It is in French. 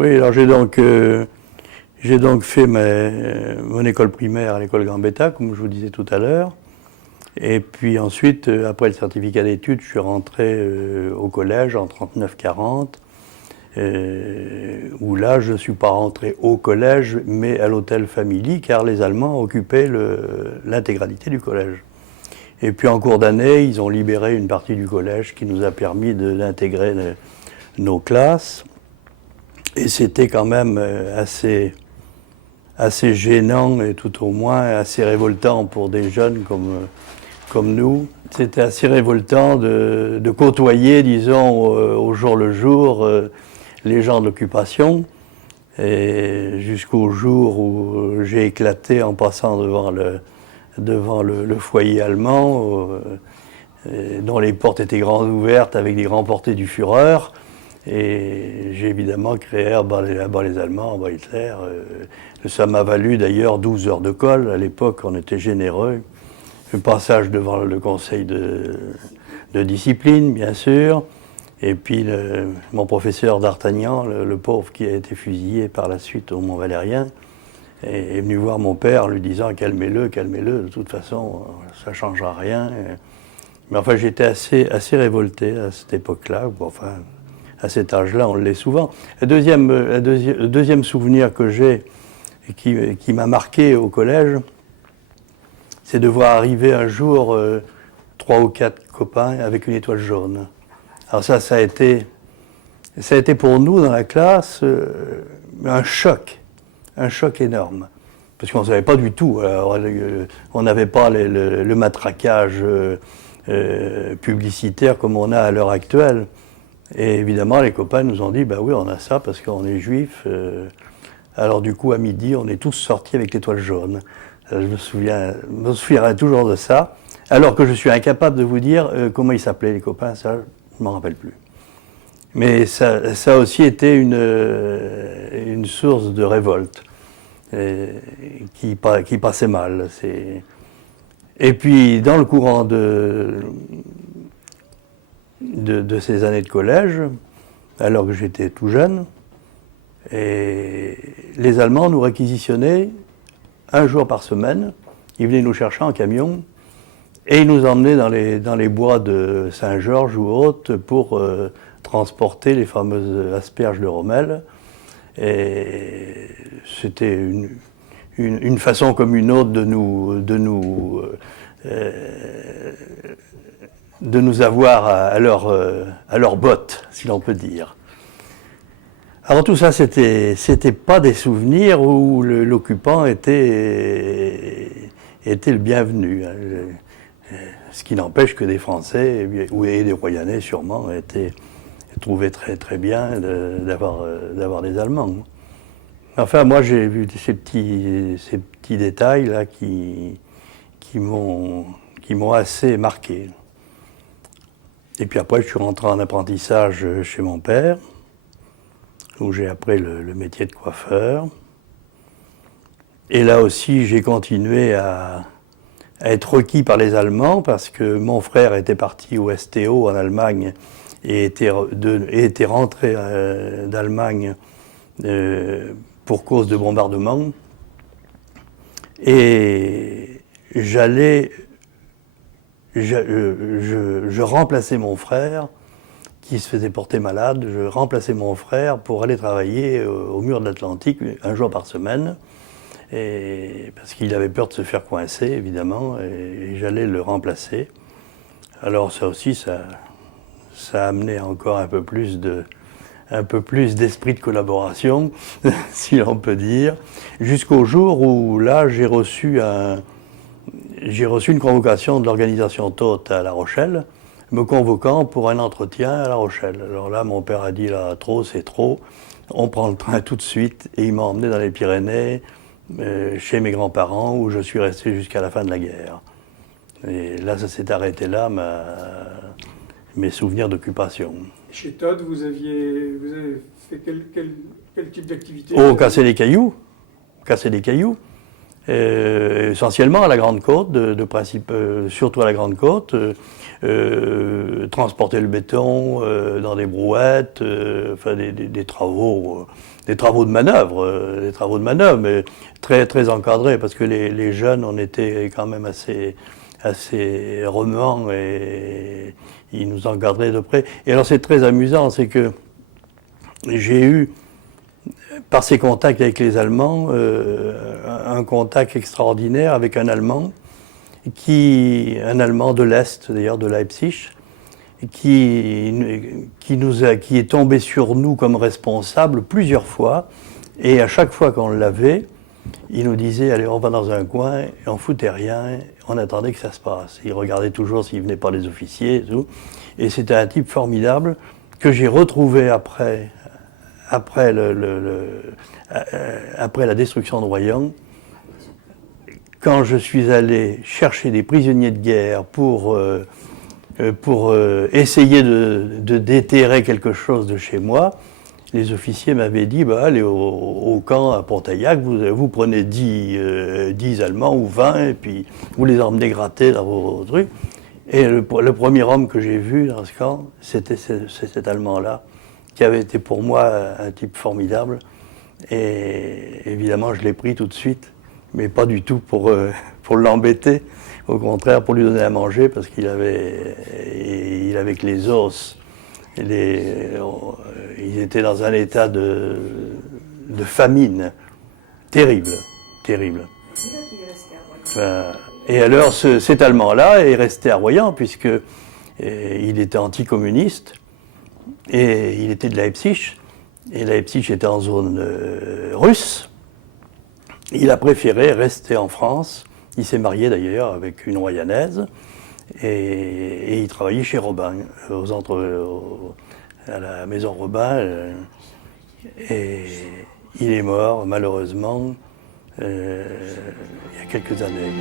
Oui, alors j'ai donc fait mon école primaire à l'école Gambetta, comme je vous disais tout à l'heure. Et puis ensuite, après le certificat d'études, je suis rentré au collège en 39-40, où là, je ne suis pas rentré au collège, mais à l'hôtel Family, car les Allemands occupaient l'intégralité du collège. Et puis en cours d'année, ils ont libéré une partie du collège qui nous a permis d'intégrer nos classes. Et c'était quand même assez gênant et tout au moins assez révoltant pour des jeunes comme nous. C'était assez révoltant de côtoyer, disons, au jour le jour, les gens de l'occupation. Et jusqu'au jour où j'ai éclaté en passant devant le foyer allemand, dont les portes étaient grandes ouvertes avec des grands portés du Führer. Et j'ai évidemment créé à bas les Allemands, à bas Hitler. Ça m'a valu d'ailleurs 12 heures de colle. À l'époque, on était généreux. Le passage devant le conseil de discipline, bien sûr. Et puis mon professeur d'Artagnan, le pauvre qui a été fusillé par la suite au Mont-Valérien, est venu voir mon père lui disant « calmez-le, calmez-le, de toute façon, ça ne changera rien ». Mais enfin, j'étais assez révolté à cette époque-là. Enfin, à cet âge-là, on l'est souvent. Le deuxième souvenir que j'ai, qui m'a marqué au collège, c'est de voir arriver un jour 3 ou 4 copains avec une étoile jaune. Alors ça a été pour nous dans la classe un choc énorme, parce qu'on ne savait pas du tout. Alors, on n'avait pas le matraquage publicitaire comme on a à l'heure actuelle. Et évidemment, les copains nous ont dit, bah oui, on a ça parce qu'on est juifs. Alors du coup, à midi, on est tous sortis avec l'étoile jaune. Je me souviendrai toujours de ça, alors que je suis incapable de vous dire comment ils s'appelaient les copains, ça, je ne m'en rappelle plus. Mais ça a aussi été une source de révolte qui passait mal. Et puis, dans le courant de ces années de collège, alors que j'étais tout jeune, et les Allemands nous réquisitionnaient un jour par semaine. Ils venaient nous chercher en camion et ils nous emmenaient dans les bois de Saint-Georges ou autres pour transporter les fameuses asperges de Rommel. Et c'était une façon comme une autre de nous avoir à leur botte, si l'on peut dire. Alors tout ça, c'était pas des souvenirs où l'occupant était le bienvenu. Ce qui n'empêche que des Français, et des Royanais sûrement, trouvaient très très bien d'avoir des Allemands. Enfin, moi j'ai vu ces petits détails là qui m'ont assez marqué. Et puis après, je suis rentré en apprentissage chez mon père, où j'ai appris le métier de coiffeur. Et là aussi, j'ai continué à être requis par les Allemands, parce que mon frère était parti au STO en Allemagne et était rentré d'Allemagne pour cause de bombardement. Et je remplaçais mon frère qui se faisait porter malade. Je remplaçais mon frère pour aller travailler au mur de l'Atlantique un jour par semaine, parce qu'il avait peur de se faire coincer, évidemment, et j'allais le remplacer. Alors ça aussi, ça a amené encore un peu plus d'esprit de collaboration, si l'on peut dire, jusqu'au jour où là, j'ai reçu une convocation de l'organisation TOT à La Rochelle, me convoquant pour un entretien à La Rochelle. Alors là, mon père a dit, là, trop, c'est trop, on prend le train tout de suite, et il m'a emmené dans les Pyrénées, chez mes grands-parents, où je suis resté jusqu'à la fin de la guerre. Et là, ça s'est arrêté là, mes souvenirs d'occupation. Chez Todd, vous avez fait quel type d'activité? Oh, casser des cailloux. Essentiellement à la Grande Côte, surtout à la Grande Côte, transporter le béton dans des brouettes, enfin des travaux des travaux de manœuvre, mais très, très encadrés, parce que les jeunes, on était quand même assez remuants et ils nous encadraient de près. Et alors c'est très amusant, c'est que j'ai eu, par ces contacts avec les Allemands, un contact extraordinaire avec un Allemand de l'Est, d'ailleurs, de Leipzig, qui est tombé sur nous comme responsable plusieurs fois, et à chaque fois qu'on l'avait, il nous disait, allez, on va dans un coin, et on foutait rien, on attendait que ça se passe. Il regardait toujours s'il venait pas les officiers et tout, et c'était un type formidable que j'ai retrouvé après la destruction de Royan, quand je suis allé chercher des prisonniers de guerre pour essayer de déterrer quelque chose de chez moi, les officiers m'avaient dit, bah, allez au camp à Pontaillac, vous prenez 10 Allemands ou 20, et puis vous les emmenez gratter dans vos trucs. Et le premier homme que j'ai vu dans ce camp, c'était cet Allemand-là, qui avait été pour moi un type formidable. Et évidemment, je l'ai pris tout de suite, mais pas du tout pour l'embêter. Au contraire, pour lui donner à manger, parce qu'il avait que les os. Ils étaient dans un état de famine terrible, terrible. Et alors, cet Allemand-là est resté à Royan, puisque il était anticommuniste, et il était de Leipzig, et Leipzig était en zone russe. Il a préféré rester en France. Il s'est marié d'ailleurs avec une Royanaise, et il travaillait chez Robin, à la maison Robin, et il est mort malheureusement il y a quelques années.